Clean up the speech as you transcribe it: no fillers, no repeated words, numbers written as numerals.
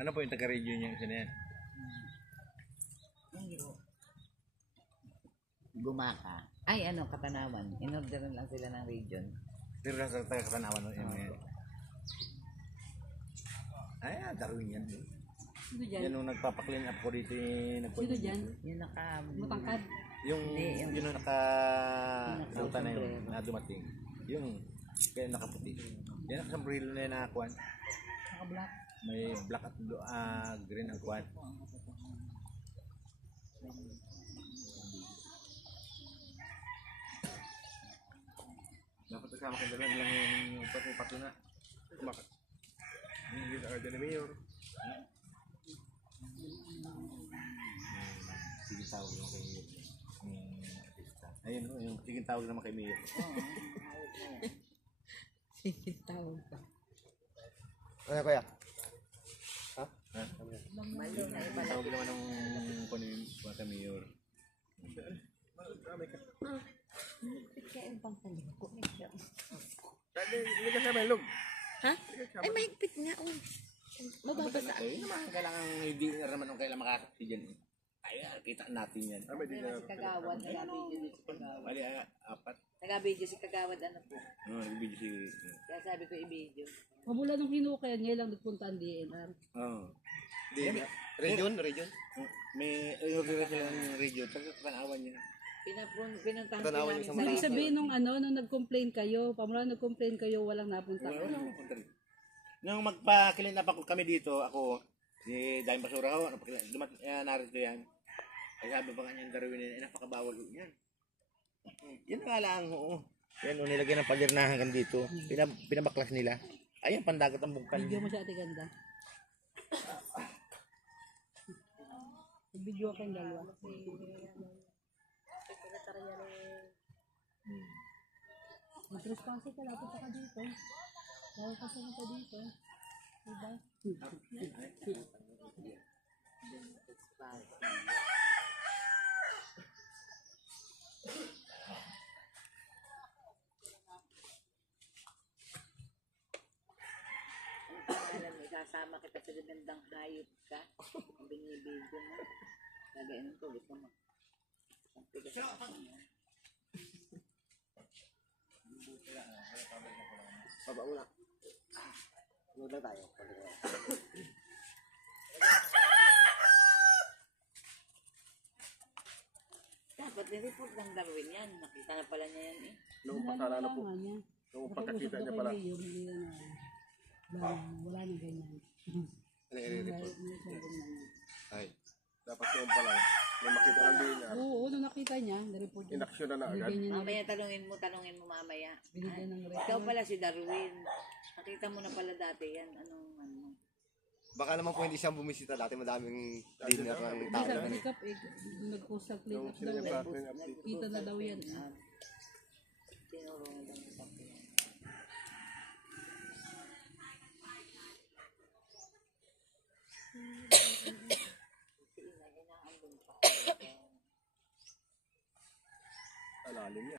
Ano po yung taga-region niya isa na yan? Gumaka. Ay, ano, Katanawan. In-order lang sila ng region. Pero sa taga-Katanawan yun yan. Ay, Darwin yan. Sino dyan? Yan nung nagpapaklin up ko dito Sino dyan? Yung Matangkad. yung yun nung nakaluta na yun naka-sombrero. na dumating. Yung kaya nakaputi. Yan nakasambrilo na yun na kuwan. Naka-black. May black at blue, green ang kuwan. Dapat kasama ka dala lang yung pati na. Bakit? Hindi ka dyan na mayor. Sige tawag naman kay artista. Ayun, yung sige tawag naman kay mayor. Sige, tawag pa. Ano kaya? Ha? Malo na iba. Tawag naman ng kunin sa mayor. Kaya yung pang ko. Hindi ka sa melog. Ha? Ay, mahigpit nga. Oh. Mababasa. Ay, naman kailangan hindi naman kung kailan makakapit dyan. Ay, kita natin yan. Si Kagawad. Nag-video si Kagawad. Bali, apat. Nag-video si Kagawad. Ano po? Nag-video si... Kaya sabi ko i-video. Mula nung hinukay niya lang nagpunta ang DNR. Oo. Region? May order sila ng radio. Pag-panawan niya. Pinuntahan ko Tanawan namin niyo sa sa Ibig sabihin nung nung nag-complain kayo, pamula nag-complain kayo, walang napunta. Nung magpa-clean up ako kami dito, ako, si Daim Basura ako, narito yan. Ay sabi pa kanya yung Darwin yan, napakabawal yan. Yan nga lang, oo. Yan, nilagyan ng padernahan hanggang dito. Pinabaklas nila. Ayan, pandagat ang bungkan. Video mo siya, ate ganda. Video kayong dalawa. Mag-response ka, lapit ka dito. Bawal ka sa dito. Diba? alam mo, isasama kita sa gandang hayop ka. Ang binibigyo mo. Gagayin ko, gusto mo. Ang tigas ako. Baba muna. Ano lang tayo? Dapat nireport ng Darwin yan. Nakita na pala niya yan eh. Nung pakala na po. Niya. Nung pagkakita niya pala. Wala na ganyan. Ano i-report? Ay. Dapat noon pa lang. Nung makita ng DNR. Oo, nung nakita niya, na-report niya. Inaksyon na agad. Binigyan niya ng Mamaya tanungin mo mamaya. binigyan ng Ikaw report. pala si Darwin. Nakita mo na pala dati yan. Anong ano? Baka naman po hindi siya bumisita dati. Madaming dinner ng tao. Sa pick-up, nag-post sa clean up daw. Sila yung Kita na daw yan. Tinuro mo lang.